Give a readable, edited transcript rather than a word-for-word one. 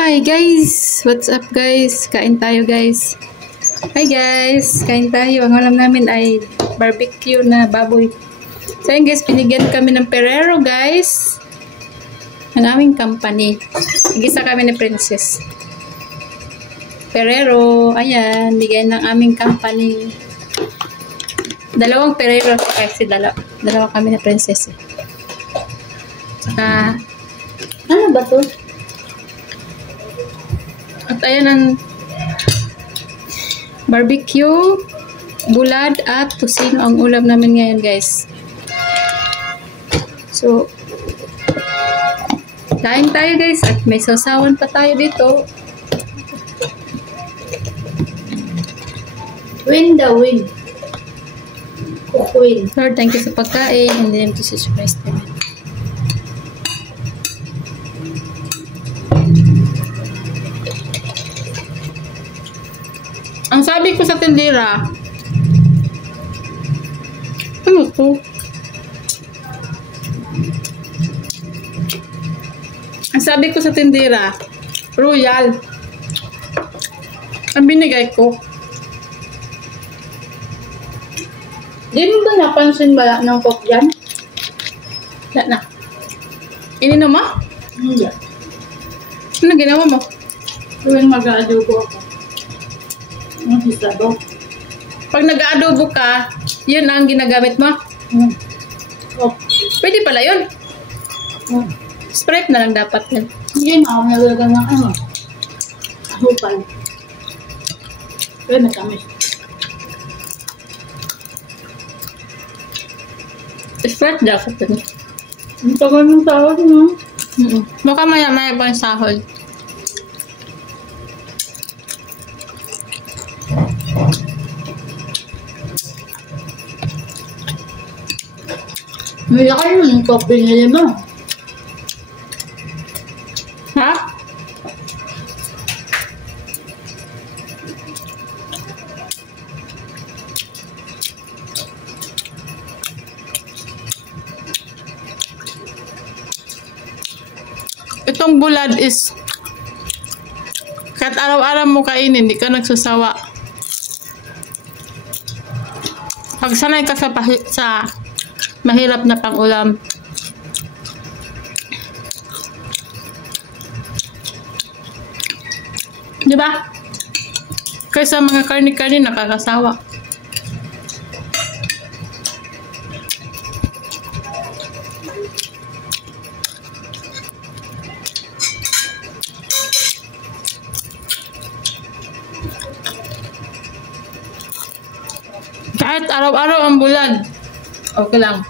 Hi guys! What's up guys? Kain tayo guys. Hi guys! Kain tayo. Ang alam namin ay barbecue na baboy. So yun guys, binigyan kami ng Ferrero guys. Ang aming company. Nag-isa kami ni Princess. Ferrero. Ayan, bigay ng aming company. Dalawang Ferrero kasi dalawa kami ni Princess. Saka ano ba to? At ayan ang barbecue, bulad at tusino ang ulam namin ngayon guys. So, kain tayo guys at may sausawan pa tayo dito. Win the win. Win. Lord, thank you sa pagkain. In the name of Jesus Christ. Amen. Ang sabi ko sa tindera, ano to? Ang sabi ko sa tindera, Royal. Ang binigay ko. Di mo ba napansin ba ng cook dyan? Wala na. Ininom mo? Hindi. Ano ginawa mo? Tuwing mag-aadobo ako. Ang sisado. Pag nag-aadobo ka, yun ang ginagamit mo? Oh. Pwede pala yun. Sprite na lang dapat yan. Hindi na ako nalagyan ng ano. Ahupal. Kaya matamis. Sprite dapat yun. Ang tagal ng sahod, no? Baka maya-maya pa yung sahod. May laki yung coffee nila mo. Ha? Itong bulad is kahit araw-araw mo kainin, hindi ka nagsasawa. Pag sanay ka sa mahirap na pang-ulam. Di ba? Kaysa mga karni-karni nakakasawa. Kahit araw-araw ang bulad, okay lang.